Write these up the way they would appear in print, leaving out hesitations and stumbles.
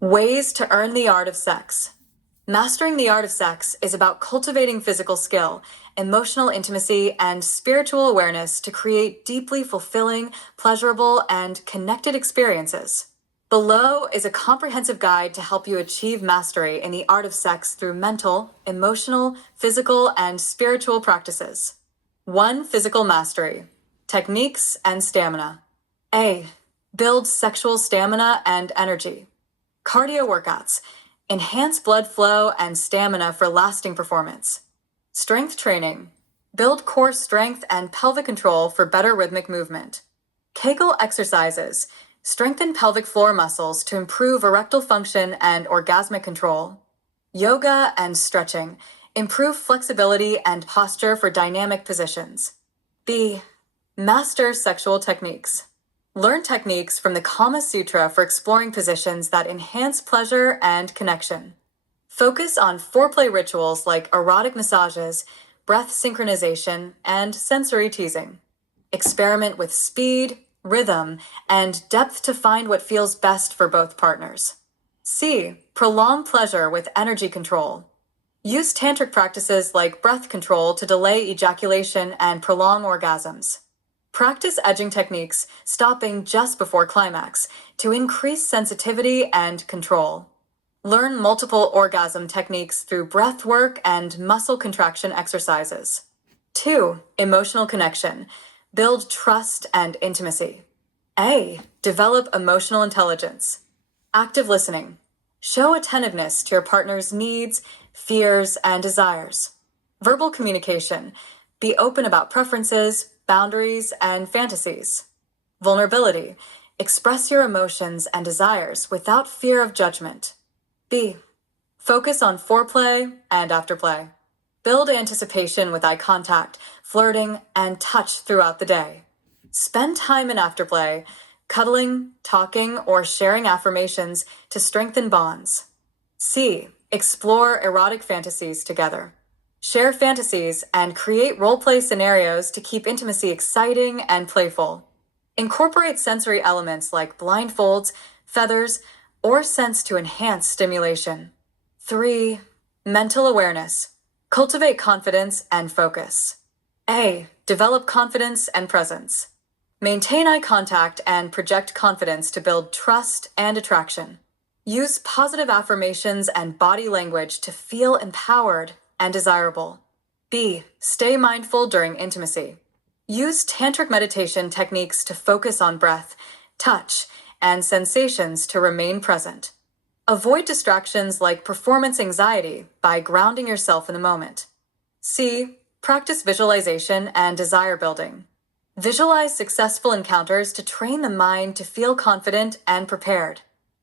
Ways to earn the art of sex. Mastering the art of sex is about cultivating physical skill, emotional intimacy, and spiritual awareness to create deeply fulfilling, pleasurable, and connected experiences. Below is a comprehensive guide to help you achieve mastery in the art of sex through mental, emotional, physical, and spiritual practices. 1. Physical mastery. Techniques and stamina. A. Build sexual stamina and energy. Cardio workouts. Enhance blood flow and stamina for lasting performance. Strength training. Build core strength and pelvic control for better rhythmic movement. Kegel exercises. Strengthen pelvic floor muscles to improve erectile function and orgasmic control. Yoga and stretching. Improve flexibility and posture for dynamic positions. B. Master sexual techniques. Learn techniques from the Kama Sutra for exploring positions that enhance pleasure and connection. Focus on foreplay rituals like erotic massages, breath synchronization, and sensory teasing. Experiment with speed, rhythm, and depth to find what feels best for both partners. C. Prolong pleasure with energy control. Use tantric practices like breath control to delay ejaculation and prolong orgasms. Practice edging techniques, stopping just before climax, to increase sensitivity and control. Learn multiple orgasm techniques through breath work and muscle contraction exercises. 2. Emotional connection. Build trust and intimacy. A. Develop emotional intelligence. Active listening. Show attentiveness to your partner's needs, fears, and desires. Verbal communication. Be open about preferences, boundaries, and fantasies. Vulnerability. Express your emotions and desires without fear of judgment. B. Focus on foreplay and afterplay. Build anticipation with eye contact, flirting, and touch throughout the day. Spend time in afterplay, cuddling, talking, or sharing affirmations to strengthen bonds. C. Explore erotic fantasies together. Share fantasies and create role-play scenarios to keep intimacy exciting and playful. Incorporate sensory elements like blindfolds, feathers, or scents to enhance stimulation. 3. Mental awareness. Cultivate confidence and focus. A. Develop confidence and presence. Maintain eye contact and project confidence to build trust and attraction. Use positive affirmations and body language to feel empowered and desirable. B. Stay mindful during intimacy. Use tantric meditation techniques to focus on breath, touch, and sensations to remain present. Avoid distractions like performance anxiety by grounding yourself in the moment. C. Practice visualization and desire building. Visualize successful encounters to train the mind to feel confident and prepared.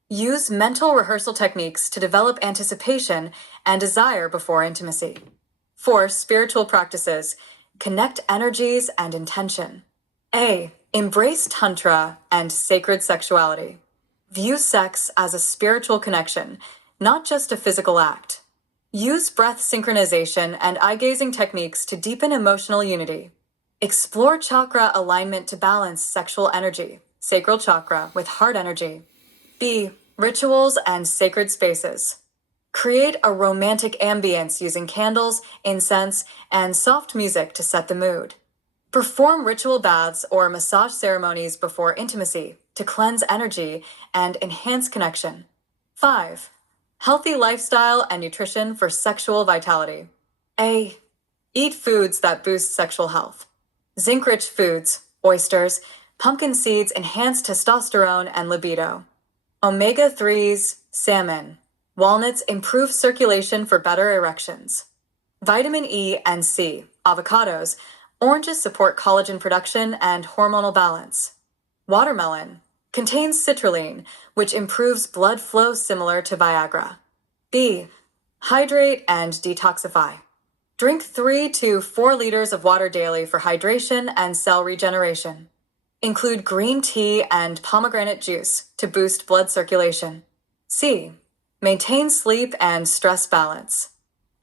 Use mental rehearsal techniques to develop anticipation and desire before intimacy. 4. Spiritual practices. Connect energies and intention. A. Embrace Tantra and sacred sexuality. View sex as a spiritual connection, not just a physical act. Use breath synchronization and eye-gazing techniques to deepen emotional unity. Explore chakra alignment to balance sexual energy, sacral chakra, with heart energy. B. Rituals and sacred spaces. Create a romantic ambience using candles, incense, and soft music to set the mood. Perform ritual baths or massage ceremonies before intimacy to cleanse energy and enhance connection. 5. Healthy lifestyle and nutrition for sexual vitality. A. Eat foods that boost sexual health. Zinc-rich foods, oysters, pumpkin seeds enhance testosterone and libido. Omega-3s, salmon, walnuts improve circulation for better erections. Vitamin E and C, avocados, oranges support collagen production and hormonal balance. Watermelon contains citrulline, which improves blood flow similar to Viagra. B. Hydrate and detoxify. Drink 3 to 4 liters of water daily for hydration and cell regeneration. Include green tea and pomegranate juice to boost blood circulation. C. Maintain sleep and stress balance.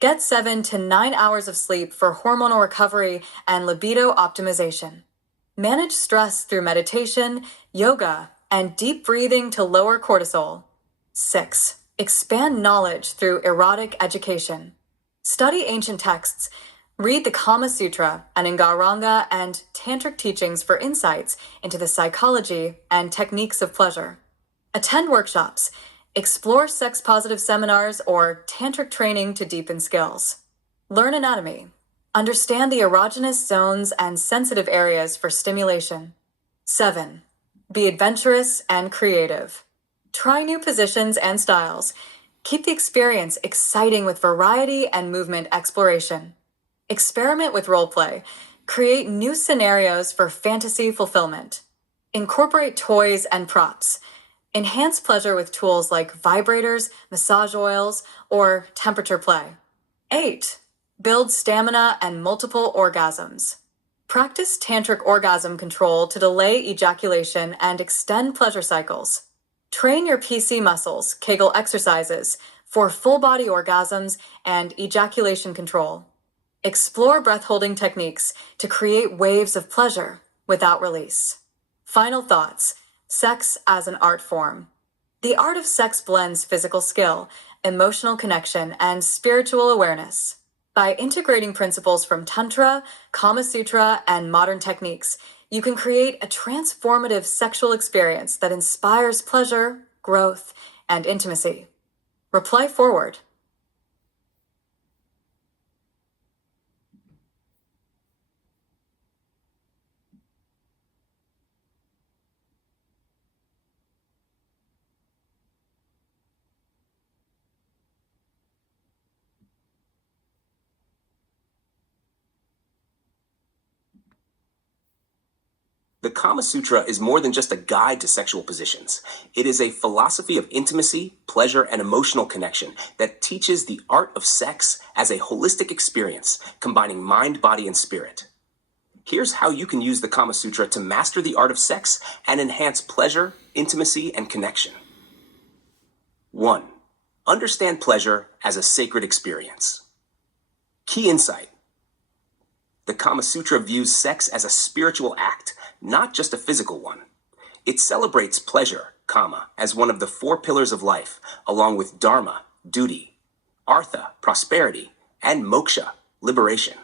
Get 7 to 9 hours of sleep for hormonal recovery and libido optimization. Manage stress through meditation, yoga, and deep breathing to lower cortisol. 6. Expand knowledge through erotic education. Study ancient texts. Read the Kama Sutra, Anangaranga, and Tantric teachings for insights into the psychology and techniques of pleasure. Attend workshops. Explore sex-positive seminars or tantric training to deepen skills. Learn anatomy. Understand the erogenous zones and sensitive areas for stimulation. 7. Be adventurous and creative. Try new positions and styles. Keep the experience exciting with variety and movement exploration. Experiment with roleplay. Create new scenarios for fantasy fulfillment. Incorporate toys and props. Enhance pleasure with tools like vibrators, massage oils, or temperature play. 8. Build stamina and multiple orgasms. Practice tantric orgasm control to delay ejaculation and extend pleasure cycles. Train your PC muscles, Kegel exercises, for full body orgasms and ejaculation control. Explore breath-holding techniques to create waves of pleasure without release. Final thoughts. Sex as an art form. The art of sex blends physical skill, emotional connection, and spiritual awareness. By integrating principles from Tantra, Kama Sutra, and modern techniques, you can create a transformative sexual experience that inspires pleasure, growth, and intimacy. Reply forward. The Kama Sutra is more than just a guide to sexual positions. It is a philosophy of intimacy, pleasure, and emotional connection that teaches the art of sex as a holistic experience, combining mind, body, and spirit. Here's how you can use the Kama Sutra to master the art of sex and enhance pleasure, intimacy, and connection. 1. Understand pleasure as a sacred experience. Key insight. The Kama Sutra views sex as a spiritual act, not just a physical one. It celebrates pleasure, kama, as one of the 4 pillars of life, along with dharma, duty, artha, prosperity, and moksha, liberation.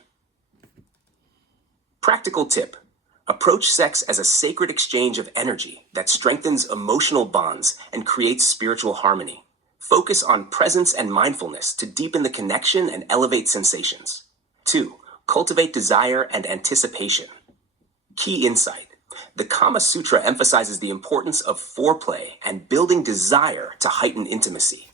Practical tip. Approach sex as a sacred exchange of energy that strengthens emotional bonds and creates spiritual harmony. Focus on presence and mindfulness to deepen the connection and elevate sensations. 2. Cultivate desire and anticipation. Key insight. The Kama Sutra emphasizes the importance of foreplay and building desire to heighten intimacy.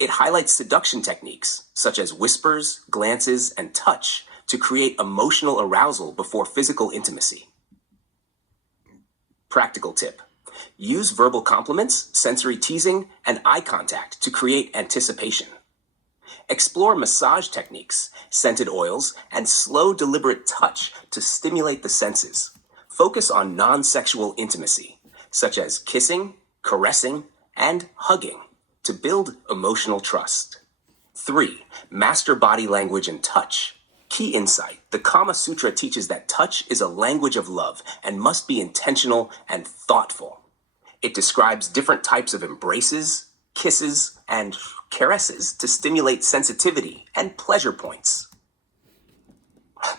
It highlights seduction techniques, such as whispers, glances, and touch, to create emotional arousal before physical intimacy. Practical tip. Use verbal compliments, sensory teasing, and eye contact to create anticipation. Explore massage techniques, scented oils, and slow, deliberate touch to stimulate the senses. Focus on non-sexual intimacy, such as kissing, caressing, and hugging, to build emotional trust. 3. Master body language and touch. Key insight. The Kama Sutra teaches that touch is a language of love and must be intentional and thoughtful. It describes different types of embraces, kisses, and caresses to stimulate sensitivity and pleasure points.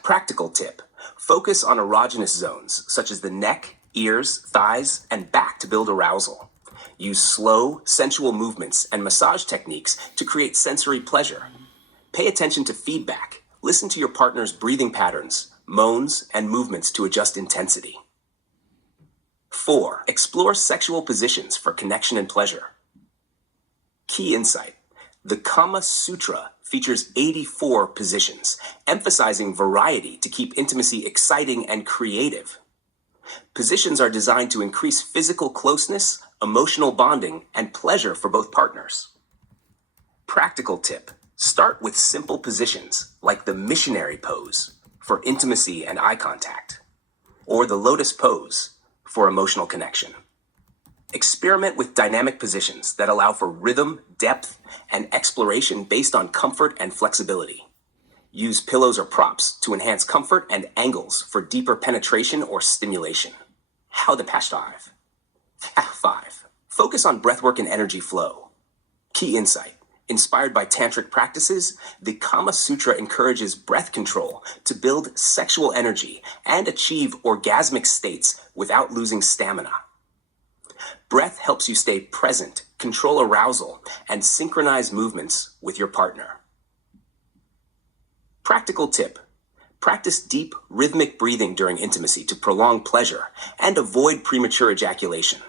Practical tip. Focus on erogenous zones, such as the neck, ears, thighs, and back to build arousal. Use slow, sensual movements and massage techniques to create sensory pleasure. Pay attention to feedback. Listen to your partner's breathing patterns, moans, and movements to adjust intensity. 4. Explore sexual positions for connection and pleasure. Key insight. The Kama Sutra features 84 positions, emphasizing variety to keep intimacy exciting and creative. Positions are designed to increase physical closeness, emotional bonding, and pleasure for both partners. Practical tip. Start with simple positions like the missionary pose for intimacy and eye contact, or the lotus pose for emotional connection. Experiment with dynamic positions that allow for rhythm, depth, and exploration based on comfort and flexibility. Use pillows or props to enhance comfort and angles for deeper penetration or stimulation. How the Pashtav. 5. Focus on breathwork and energy flow. Key insight. Inspired by tantric practices, the Kama Sutra encourages breath control to build sexual energy and achieve orgasmic states without losing stamina. Breath helps you stay present, control arousal, and synchronize movements with your partner. Practical tip. Practice deep, rhythmic breathing during intimacy to prolong pleasure and avoid premature ejaculation.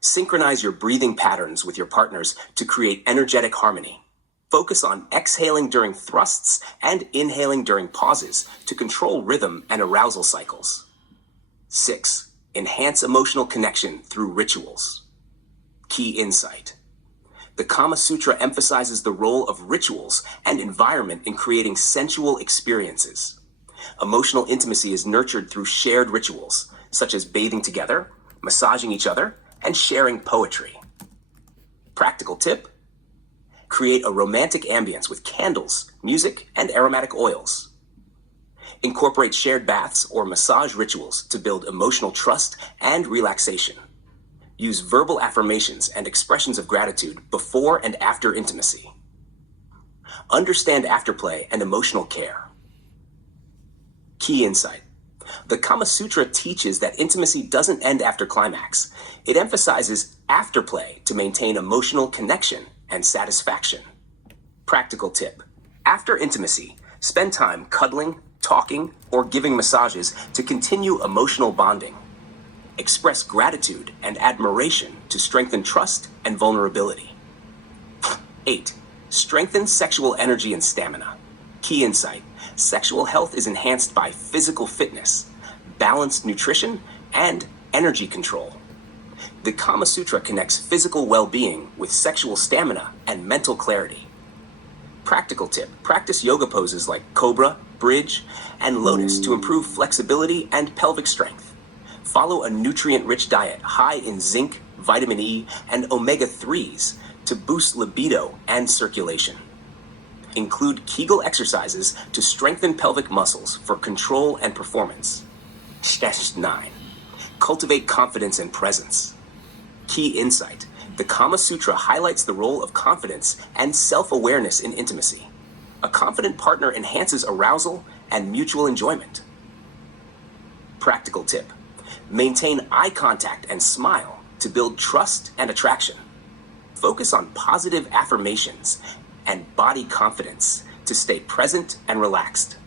Synchronize your breathing patterns with your partners to create energetic harmony. Focus on exhaling during thrusts and inhaling during pauses to control rhythm and arousal cycles. 6. Enhance emotional connection through rituals. Key insight. The Kama Sutra emphasizes the role of rituals and environment in creating sensual experiences. Emotional intimacy is nurtured through shared rituals, such as bathing together, massaging each other, and sharing poetry. Practical tip. Create a romantic ambience with candles, music, and aromatic oils. Incorporate shared baths or massage rituals to build emotional trust and relaxation. Use verbal affirmations and expressions of gratitude before and after intimacy. Understand afterplay and emotional care. Key insight. The Kama Sutra teaches that intimacy doesn't end after climax. It emphasizes afterplay to maintain emotional connection and satisfaction. Practical tip. After intimacy, spend time cuddling, talking, or giving massages to continue emotional bonding. Express gratitude and admiration to strengthen trust and vulnerability. 8. Strengthen sexual energy and stamina. Key insight. Sexual health is enhanced by physical fitness, balanced nutrition, and energy control. The Kama Sutra connects physical well-being with sexual stamina and mental clarity. Practical tip. Practice yoga poses like cobra, bridge, and lotus to improve flexibility and pelvic strength. Follow a nutrient-rich diet high in zinc, vitamin E, and omega-3s to boost libido and circulation. Include Kegel exercises to strengthen pelvic muscles for control and performance. 9. Cultivate confidence and presence. Key insight. The Kama Sutra highlights the role of confidence and self-awareness in intimacy. A confident partner enhances arousal and mutual enjoyment. Practical tip. Maintain eye contact and smile to build trust and attraction. Focus on positive affirmations and body confidence to stay present and relaxed.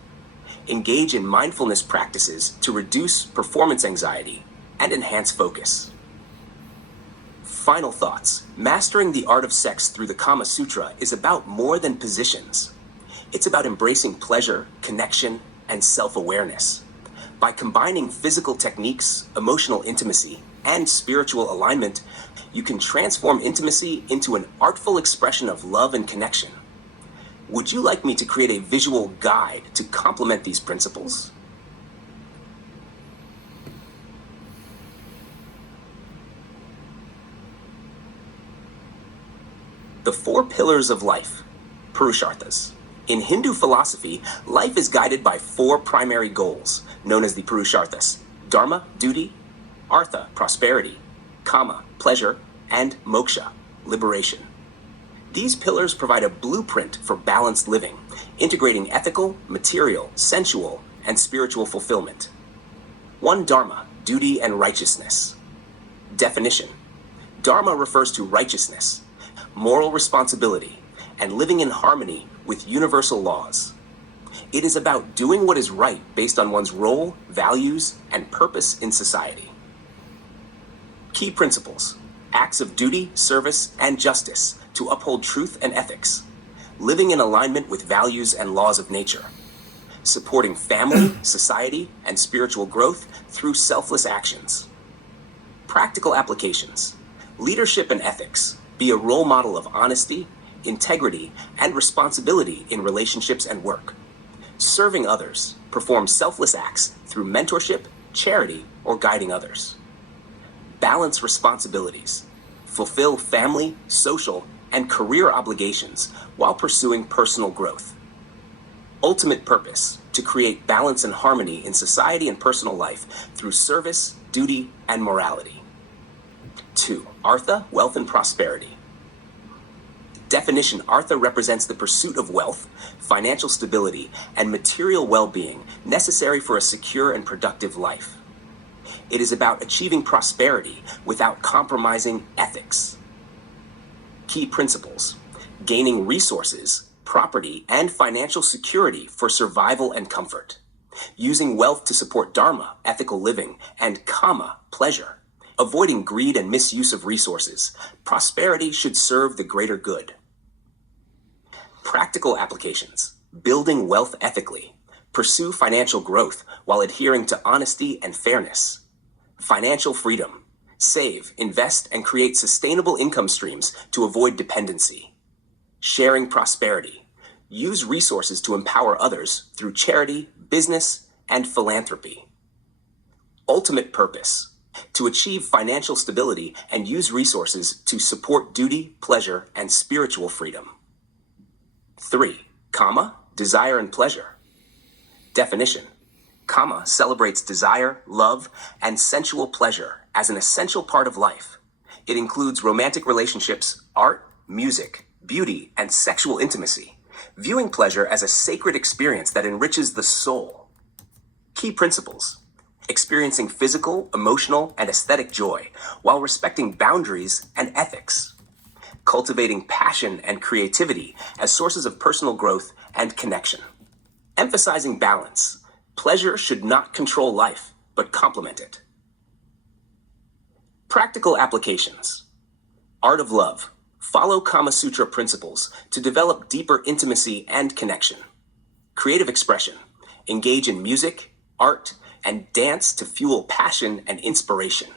Engage in mindfulness practices to reduce performance anxiety and enhance focus. Final thoughts. Mastering the art of sex through the Kama Sutra is about more than positions. It's about embracing pleasure, connection, and self-awareness. By combining physical techniques, emotional intimacy, and spiritual alignment, you can transform intimacy into an artful expression of love and connection. Would you like me to create a visual guide to complement these principles? The 4 pillars of life, Purusharthas. In Hindu philosophy, life is guided by 4 primary goals, known as the Purusharthas: Dharma, duty; Artha, prosperity; Kama, pleasure; and Moksha, liberation. These pillars provide a blueprint for balanced living, integrating ethical, material, sensual, and spiritual fulfillment. 1. Dharma, duty and righteousness. Definition. Dharma refers to righteousness, moral responsibility, and living in harmony with universal laws. It is about doing what is right based on one's role, values, and purpose in society. Key principles: acts of duty, service, and justice to uphold truth and ethics, living in alignment with values and laws of nature, supporting family, society, and spiritual growth through selfless actions. Practical applications: leadership and ethics. Be a role model of honesty, integrity, and responsibility in relationships and work. Serving others. Perform selfless acts through mentorship, charity, or guiding others. Balance responsibilities. Fulfill family, social, and career obligations while pursuing personal growth. Ultimate purpose: to create balance and harmony in society and personal life through service, duty, and morality. 2. Artha, wealth and prosperity. Definition: Artha represents the pursuit of wealth, financial stability, and material well-being necessary for a secure and productive life. It is about achieving prosperity without compromising ethics. Key principles: gaining resources, property, and financial security for survival and comfort. Using wealth to support dharma, ethical living, and kama, pleasure. Avoiding greed and misuse of resources. Prosperity should serve the greater good. Practical applications: building wealth ethically. Pursue financial growth while adhering to honesty and fairness. Financial freedom: save, invest, and create sustainable income streams to avoid dependency. Sharing prosperity: use resources to empower others through charity, business, and philanthropy. Ultimate purpose: to achieve financial stability and use resources to support duty, pleasure, and spiritual freedom. 3. Kama, desire and pleasure. Definition: kama celebrates desire, love, and sensual pleasure as an essential part of life. It includes romantic relationships, art, music, beauty, and sexual intimacy, viewing pleasure as a sacred experience that enriches the soul. Key principles: experiencing physical, emotional, and aesthetic joy while respecting boundaries and ethics. Cultivating passion and creativity as sources of personal growth and connection. Emphasizing balance: pleasure should not control life, but complement it. Practical applications: art of love. Follow Kama Sutra principles to develop deeper intimacy and connection. Creative expression: engage in music, art, and dance to fuel passion and inspiration.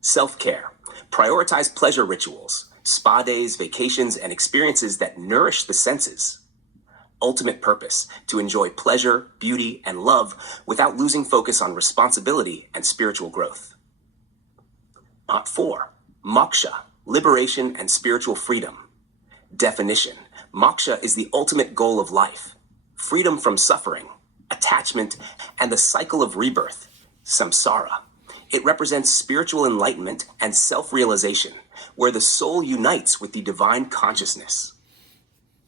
Self-care: prioritize pleasure rituals, spa days, vacations, and experiences that nourish the senses. Ultimate purpose: to enjoy pleasure, beauty, and love without losing focus on responsibility and spiritual growth. 4. Moksha, liberation and spiritual freedom. Definition: moksha is the ultimate goal of life. Freedom from suffering, attachment, and the cycle of rebirth, samsara. It represents spiritual enlightenment and self-realization, where the soul unites with the divine consciousness.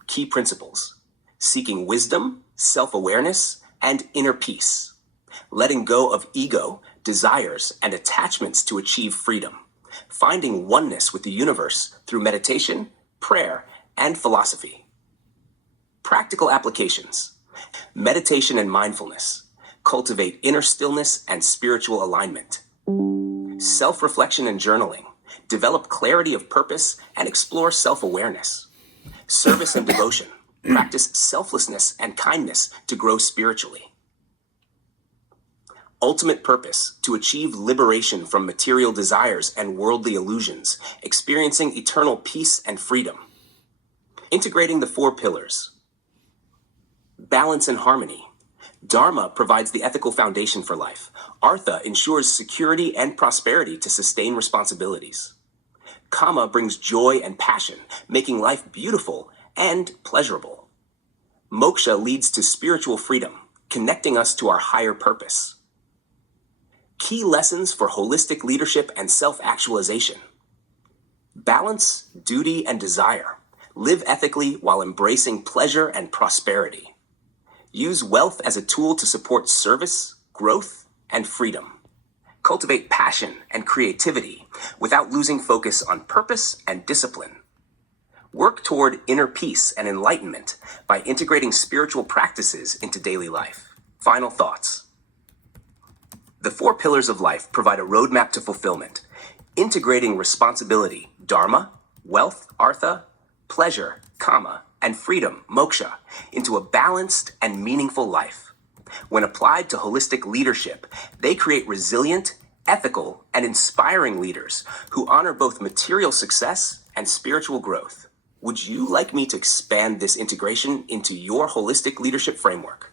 Key principles: seeking wisdom, self-awareness, and inner peace. Letting go of ego, desires, and attachments to achieve freedom. Finding oneness with the universe through meditation, prayer, and philosophy. Practical applications: meditation and mindfulness. Cultivate inner stillness and spiritual alignment. Self-reflection and journaling. Develop clarity of purpose and explore self-awareness. Service and devotion. Practice selflessness and kindness to grow spiritually. Ultimate purpose: to achieve liberation from material desires and worldly illusions, experiencing eternal peace and freedom. Integrating the 4 pillars. Balance and harmony. Dharma provides the ethical foundation for life. Artha ensures security and prosperity to sustain responsibilities. Kama brings joy and passion, making life beautiful and pleasurable. Moksha leads to spiritual freedom, connecting us to our higher purpose. Key lessons for holistic leadership and self-actualization. Balance, duty, and desire. Live ethically while embracing pleasure and prosperity. Use wealth as a tool to support service, growth, and freedom. Cultivate passion and creativity without losing focus on purpose and discipline. Work toward inner peace and enlightenment by integrating spiritual practices into daily life. Final thoughts. The 4 pillars of life provide a roadmap to fulfillment, integrating responsibility, dharma, wealth, artha, pleasure, kama, and freedom, moksha, into a balanced and meaningful life. When applied to holistic leadership, they create resilient, ethical, and inspiring leaders who honor both material success and spiritual growth. Would you like me to expand this integration into your holistic leadership framework?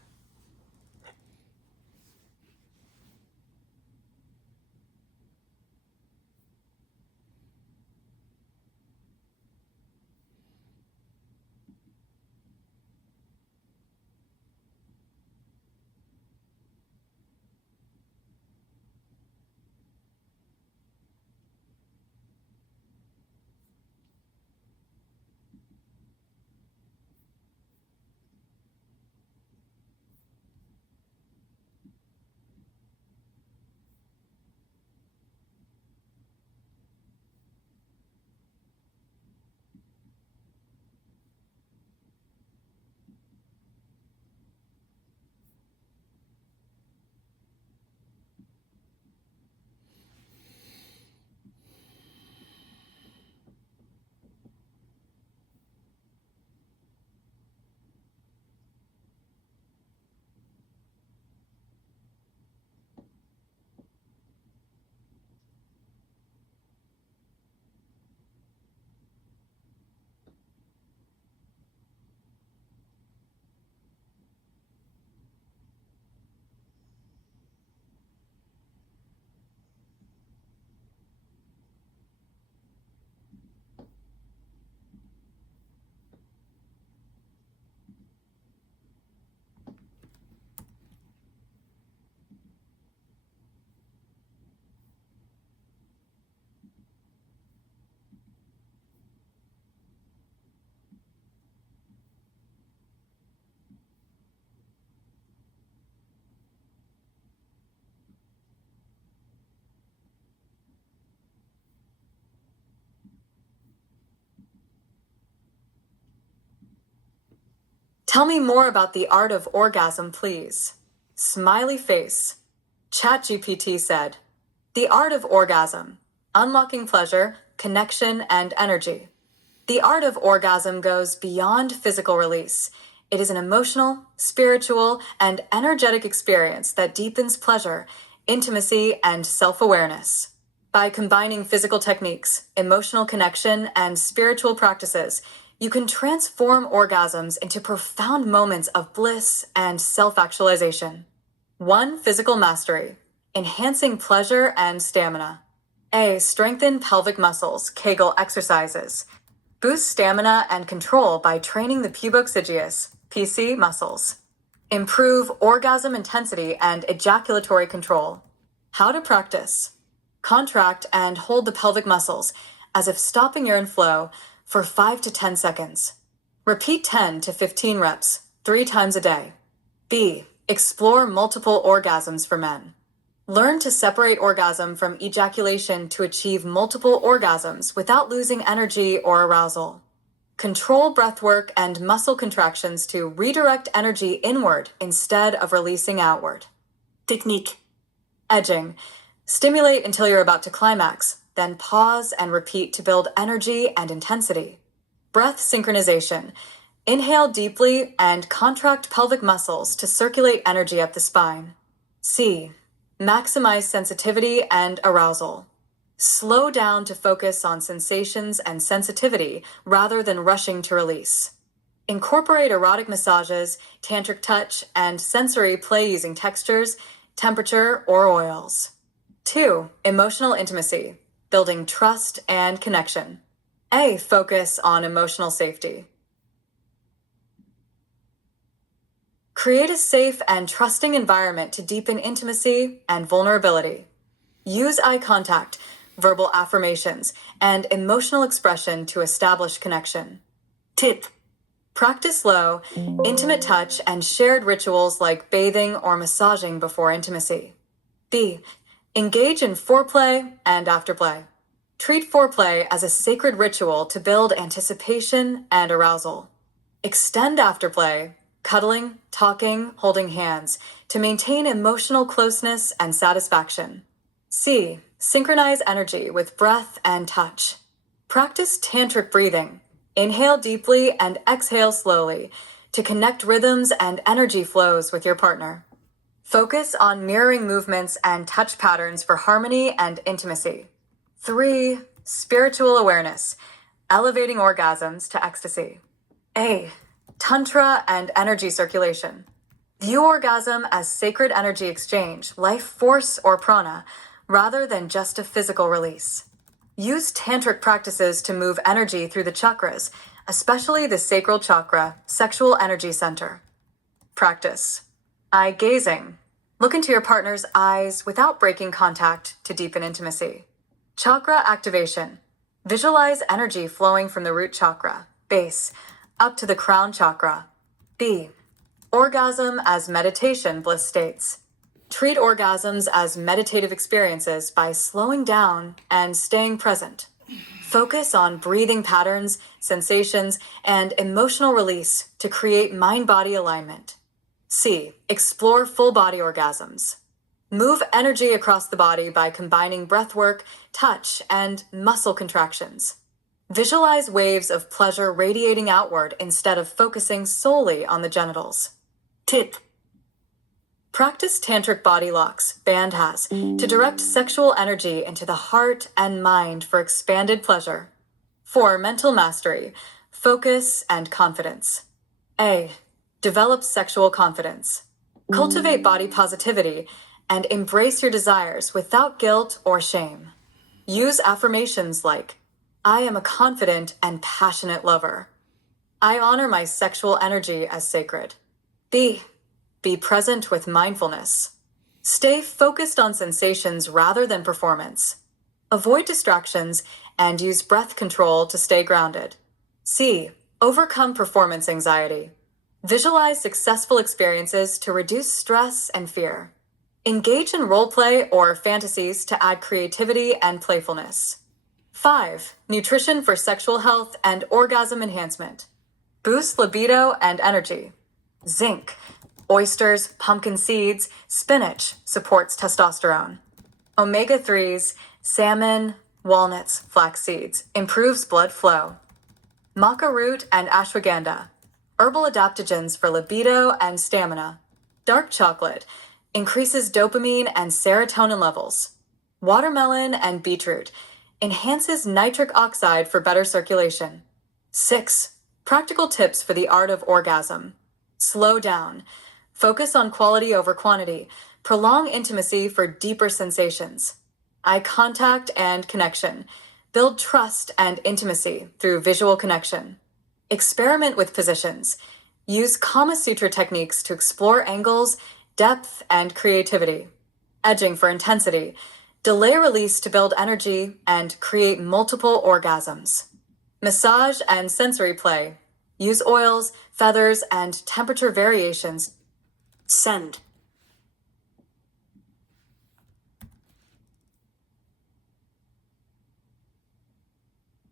Tell me more about the art of orgasm, please. Smiley face. ChatGPT said, "The art of orgasm, unlocking pleasure, connection, and energy." The art of orgasm goes beyond physical release. It is an emotional, spiritual, and energetic experience that deepens pleasure, intimacy, and self-awareness. By combining physical techniques, emotional connection, and spiritual practices, you can transform orgasms into profound moments of bliss and self-actualization. 1. Physical mastery, enhancing pleasure and stamina. A. Strengthen pelvic muscles, Kegel exercises. Boost stamina and control by training the pubococcygeus, PC muscles. Improve orgasm intensity and ejaculatory control. How to practice. Contract and hold the pelvic muscles as if stopping urine flow for 5 to 10 seconds. Repeat 10 to 15 reps, 3 times a day. B. Explore multiple orgasms for men. Learn to separate orgasm from ejaculation to achieve multiple orgasms without losing energy or arousal. Control breathwork and muscle contractions to redirect energy inward instead of releasing outward. Technique. Edging. Stimulate until you're about to climax, then pause and repeat to build energy and intensity. Breath synchronization. Inhale deeply and contract pelvic muscles to circulate energy up the spine. C. Maximize sensitivity and arousal. Slow down to focus on sensations and sensitivity rather than rushing to release. Incorporate erotic massages, tantric touch, and sensory play using textures, temperature, or oils. 2. Emotional intimacy, building trust and connection. A. Focus on emotional safety. Create a safe and trusting environment to deepen intimacy and vulnerability. Use eye contact, verbal affirmations, and emotional expression to establish connection. Tip. Practice low, intimate touch and shared rituals like bathing or massaging before intimacy. B. Engage in foreplay and afterplay. Treat foreplay as a sacred ritual to build anticipation and arousal. Extend afterplay, cuddling, talking, holding hands, to maintain emotional closeness and satisfaction. C. Synchronize energy with breath and touch. Practice tantric breathing. Inhale deeply and exhale slowly to connect rhythms and energy flows with your partner. Focus on mirroring movements and touch patterns for harmony and intimacy. 3. Spiritual awareness, elevating orgasms to ecstasy. A. Tantra and energy circulation. View orgasm as sacred energy exchange, life force, or prana, rather than just a physical release. Use tantric practices to move energy through the chakras, especially the sacral chakra, sexual energy center. Practice. Eye gazing. Look into your partner's eyes without breaking contact to deepen intimacy. Chakra activation. Visualize energy flowing from the root chakra, base, up to the crown chakra. B. Orgasm as meditation bliss states. Treat orgasms as meditative experiences by slowing down and staying present. Focus on breathing patterns, sensations, and emotional release to create mind-body alignment. C. Explore full-body orgasms. Move energy across the body by combining breathwork, touch, and muscle contractions. Visualize waves of pleasure radiating outward instead of focusing solely on the genitals. Tip. Practice tantric body locks, bandhas, to direct sexual energy into the heart and mind for expanded pleasure. 4. Mental mastery, focus, and confidence. A. Develop sexual confidence. Cultivate body positivity and embrace your desires without guilt or shame. Use affirmations like, "I am a confident and passionate lover." "I honor my sexual energy as sacred." B. Be present with mindfulness. Stay focused on sensations rather than performance. Avoid distractions and use breath control to stay grounded. C. Overcome performance anxiety. Visualize successful experiences to reduce stress and fear. Engage in role play or fantasies to add creativity and playfulness. 5. Nutrition for sexual health and orgasm enhancement. Boost libido and energy. Zinc. Oysters, pumpkin seeds, spinach supports testosterone. Omega 3s, salmon, walnuts, flax seeds, improves blood flow. Maca root and ashwagandha, herbal adaptogens for libido and stamina. Dark chocolate, increases dopamine and serotonin levels. Watermelon and beetroot, enhances nitric oxide for better circulation. 6. Practical tips for the art of orgasm. Slow down. Focus on quality over quantity. Prolong intimacy for deeper sensations. Eye contact and connection. Build trust and intimacy through visual connection. Experiment with positions. Use Kama Sutra techniques to explore angles, depth, and creativity. Edging for intensity. Delay release to build energy and create multiple orgasms. Massage and sensory play. Use oils, feathers, and temperature variations. Send.